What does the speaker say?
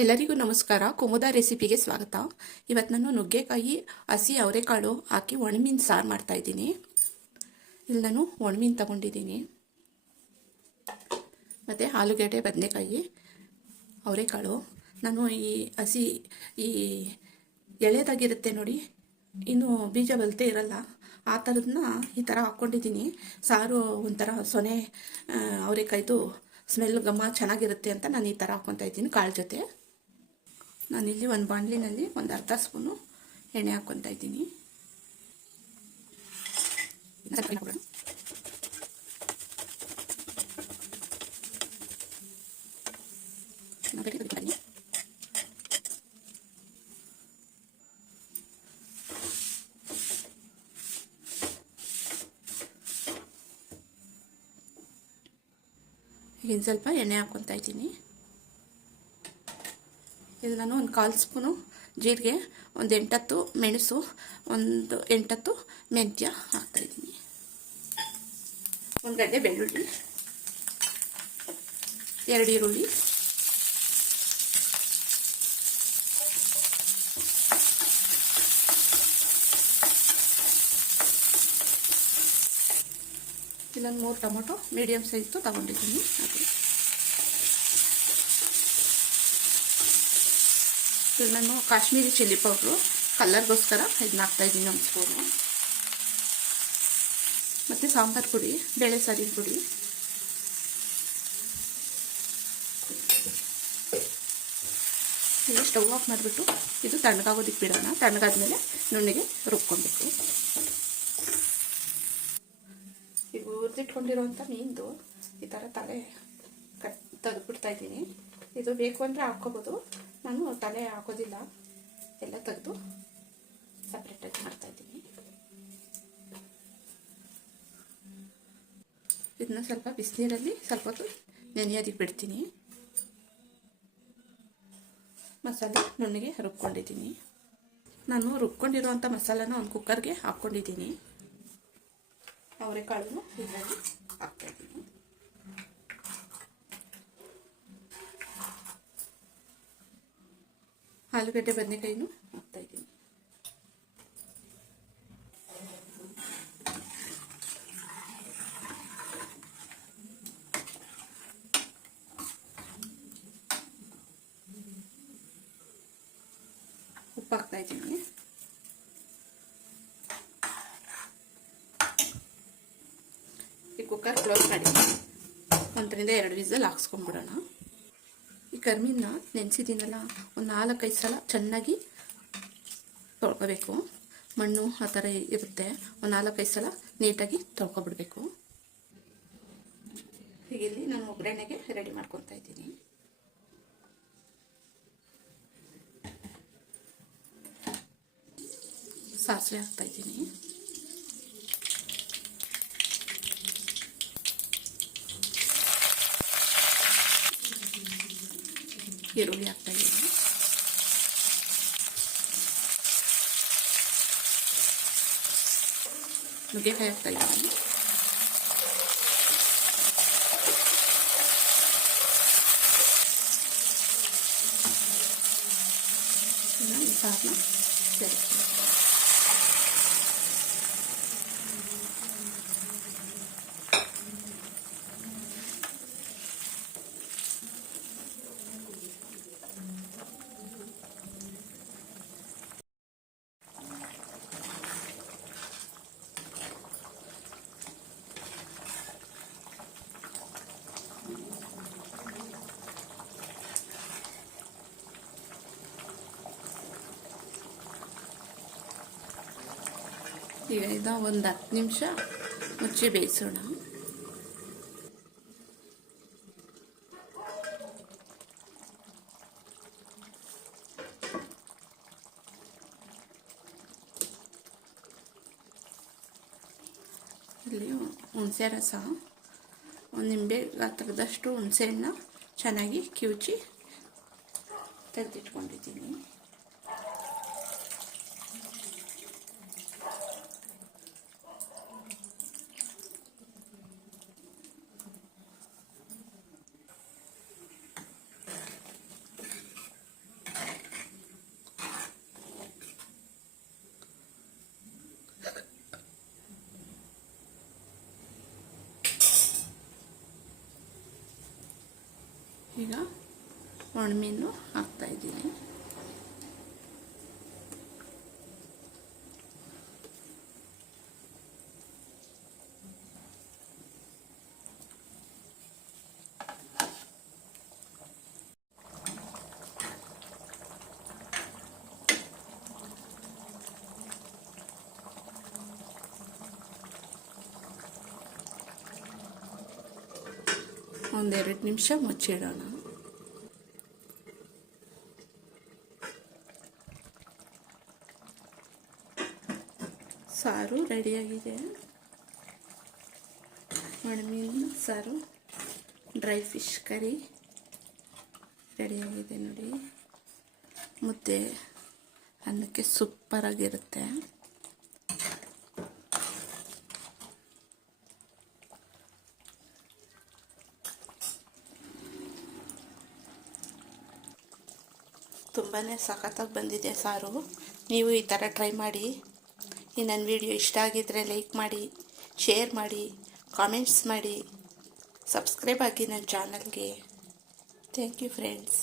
ಎಲ್ಲರಿಗೂ ನಮಸ್ಕಾರ. ಕುಮುದ ರೆಸಿಪಿಗೆ ಸ್ವಾಗತ. ಇವತ್ತು ನಾನು ನುಗ್ಗೆಕಾಯಿ, ಹಸಿ ಅವರೆಕಾಳು ಹಾಕಿ ಒಣಮೀನು ಸಾರು ಮಾಡ್ತಾ ಇದ್ದೀನಿ. ಇಲ್ಲಿ ನಾನು ಒಣಮೀನು ತಗೊಂಡಿದ್ದೀನಿ, ಮತ್ತು ಆಲೂಗಡ್ಡೆ, ಬದನೆಕಾಯಿ, ಅವರೆಕಾಳು. ನಾನು ಈ ಎಳೆದಾಗಿರುತ್ತೆ ನೋಡಿ, ಇನ್ನು ಬೀಜ ಬಲ್ತೆ ಇರಲ್ಲ, ಆ ಥರದನ್ನ ಈ ಥರ ಹಾಕ್ಕೊಂಡಿದ್ದೀನಿ. ಸಾರು ಒಂಥರ ಸೊನೆ ಅವರೆಕಾಯ್ದು ಸ್ಮೆಲ್ ಘಮ ಚೆನ್ನಾಗಿರುತ್ತೆ ಅಂತ ನಾನು ಈ ಥರ ಹಾಕ್ಕೊತಾ ಇದ್ದೀನಿ ಕಾಳು ಜೊತೆ. ನಾನಿಲ್ಲಿ ಒಂದು ಬಾಣಲಿನಲ್ಲಿ ಒಂದು ಅರ್ಧ ಸ್ಪೂನು ಎಣ್ಣೆ ಹಾಕ್ಕೊತಾ ಇದ್ದೀನಿ. ಈಗ ಸ್ವಲ್ಪ ಎಣ್ಣೆ ಹಾಕ್ಕೊತಾ ಇದ್ದೀನಿ. ಇದು ನಾನು ಒಂದು 1/4 ಸ್ಪೂನು ಜೀರಿಗೆ, ಒಂದು 8-10 ಮೆಣಸು, ಒಂದು 8-10 ಮೆಂತ್ಯ ಹಾಕ್ತಾಯಿದ್ದೀನಿ. ಒಂದು ಗಡ್ಡೆ ಬೆಳ್ಳುಳ್ಳಿ, 2 ಈರುಳ್ಳಿ, ಇಲ್ಲೊಂದು 3 ಟೊಮೊಟೊ ಮೀಡಿಯಮ್ ಸೈಜ್ದು ತಗೊಂಡಿದ್ದೀನಿ. ಇದು ನಾನು ಕಾಶ್ಮೀರಿ ಚಿಲ್ಲಿ ಪೌಡ್ರು ಕಲರ್ಗೋಸ್ಕರ ಇದನ್ನ ಹಾಕ್ತಾಯಿದ್ದೀನಿ, 1 ಸ್ಪೂನು. ಮತ್ತು ಸಾಂಬಾರು ಪುಡಿ, ಬೇಳೆ ಸಾರಿನ ಪುಡಿ. ಈಗ ಸ್ಟವ್ ಆಫ್ ಮಾಡಿಬಿಟ್ಟು ಇದು ತಣ್ಣಗಾಗೋದಕ್ಕೆ ಬಿಡೋಣ. ತಣ್ಣಗಾದ್ಮೇಲೆ ನುಣ್ಣಗೆ ರುಬ್ಕೊಬೇಕು. ಈಗ ಹುರಿದಿಟ್ಕೊಂಡಿರೋಂಥ ಮೀನ್ದು ಈ ಥರ ತಲೆ ತೆಗೆದುಬಿಡ್ತಾ ಇದ್ದೀನಿ. ಇದು ಬೇಕು ಅಂದರೆ ಹಾಕ್ಕೋಬೋದು, ನಾನು ತಲೆ ಹಾಕೋದಿಲ್ಲ, ಎಲ್ಲ ತೆಗೆದು ಸಪ್ರೇಟಾಗಿ ಮಾಡ್ತಾಯಿದ್ದೀನಿ. ಇದನ್ನ ಸ್ವಲ್ಪ ಬಿಸಿನೀರಲ್ಲಿ ಸ್ವಲ್ಪ ಹೊತ್ತು ನೆನೆಯೋದಕ್ಕೆ ಬಿಡ್ತೀನಿ. ಮಸಾಲೆ ನುಣ್ಣಗೆ ರುಬ್ಕೊಂಡಿದ್ದೀನಿ. ನಾನು ರುಬ್ಕೊಂಡಿರುವಂಥ ಮಸಾಲಾನ ಒಂದು ಕುಕ್ಕರ್ಗೆ ಹಾಕ್ಕೊಂಡಿದ್ದೀನಿ. ಅವರೆಕಾಳನ್ನು ಇದರಲ್ಲಿ ಹಾಕ್ತಾಯಿದ್ದೀನಿ. ಆಲೂಗಡ್ಡೆ, ಬದನೆಕಾಯಿನೂ ಹಾಕ್ತಾಯಿದ್ದೀನಿ. ಉಪ್ಪು ಹಾಕ್ತಾಯಿದ್ದೀನಿ. ಈ ಕುಕ್ಕರ್ ಕ್ಲೋಸ್ ಮಾಡಿ 1ರಿಂದ 2 ವಿಸಲ್ ಹಾಕ್ಸ್ಕೊಂಡ್ಬಿಡೋಣ. ಈ ಕರ್ಮೀನ ನೆನೆಸಿದ್ದೀನಲ್ಲ, ಒಂದು 4-5 ಸಲ ಚೆನ್ನಾಗಿ ತೊಳ್ಕೊಬೇಕು. ಮಣ್ಣು ಆ ಥರ ಇರುತ್ತೆ, ಒಂದು 4-5 ಸಲ ನೀಟಾಗಿ ತೊಳ್ಕೊಬಿಡ್ಬೇಕು. ಈಗ ಇಲ್ಲಿ ನಾನು ಒಗ್ಗರಣೆಗೆ ರೆಡಿ ಮಾಡ್ಕೊತಾ ಇದ್ದೀನಿ. ಸಾಸಿವೆ ಹಾಕ್ತಾಯಿದ್ದೀನಿ. ಈರುಳ್ಳಿ ಹಾಕ್ತಾಯಿದ್ದೀನಿ. ನುಗ್ಗೆಕಾಯಿ ಹಾಕ್ತಾಯಿದ್ದೀನಿ. ಈ ಸಾರನ್ನ ಸೇರಿಸ್ತೀನಿ. ಈಗ ಇದು ಒಂದು 10 ನಿಮಿಷ ಮುಚ್ಚಿ ಬೇಯಿಸೋಣ. ಇಲ್ಲಿ ಹುಣಸೆ ರಸ, ಒಂದು ನಿಂಬೆ ಗಾತ್ರದಷ್ಟು ಹುಣಸೆಹಣ್ಣು ಚೆನ್ನಾಗಿ ಕಿವುಚಿ ತೆಗೆದಿಟ್ಕೊಂಡಿದ್ದೀನಿ. ಈಗ ಒಣಮೀನು ಹಾಕ್ತಾಯಿದ್ದೀನಿ. ಒಂದೆರಡು ನಿಮಿಷ ಮುಚ್ಚಿಡೋಣ. ಸಾರು ರೆಡಿಯಾಗಿದೆ. ಒಣಮೀನು ಸಾರು, ಡ್ರೈ ಫಿಶ್ ಕರಿ ರೆಡಿಯಾಗಿದೆ ನೋಡಿ. ಮುದ್ದೆ ಅನ್ನಕ್ಕೆ ಸೂಪರಾಗಿರುತ್ತೆ. ತುಂಬಾ ಸಖತ್ತಾಗಿ ಬಂದಿದೆ ಸಾರು. ನೀವು ಈ ಥರ ಟ್ರೈ ಮಾಡಿ. ಈ ನನ್ನ ವಿಡಿಯೋ ಇಷ್ಟ ಆಗಿದ್ದರೆ ಲೈಕ್ ಮಾಡಿ, ಶೇರ್ ಮಾಡಿ, ಕಾಮೆಂಟ್ಸ್ ಮಾಡಿ, ಸಬ್ಸ್ಕ್ರೈಬ್ ಆಗಿ ನನ್ನ ಚಾನಲ್ಗೆ. Thank you friends.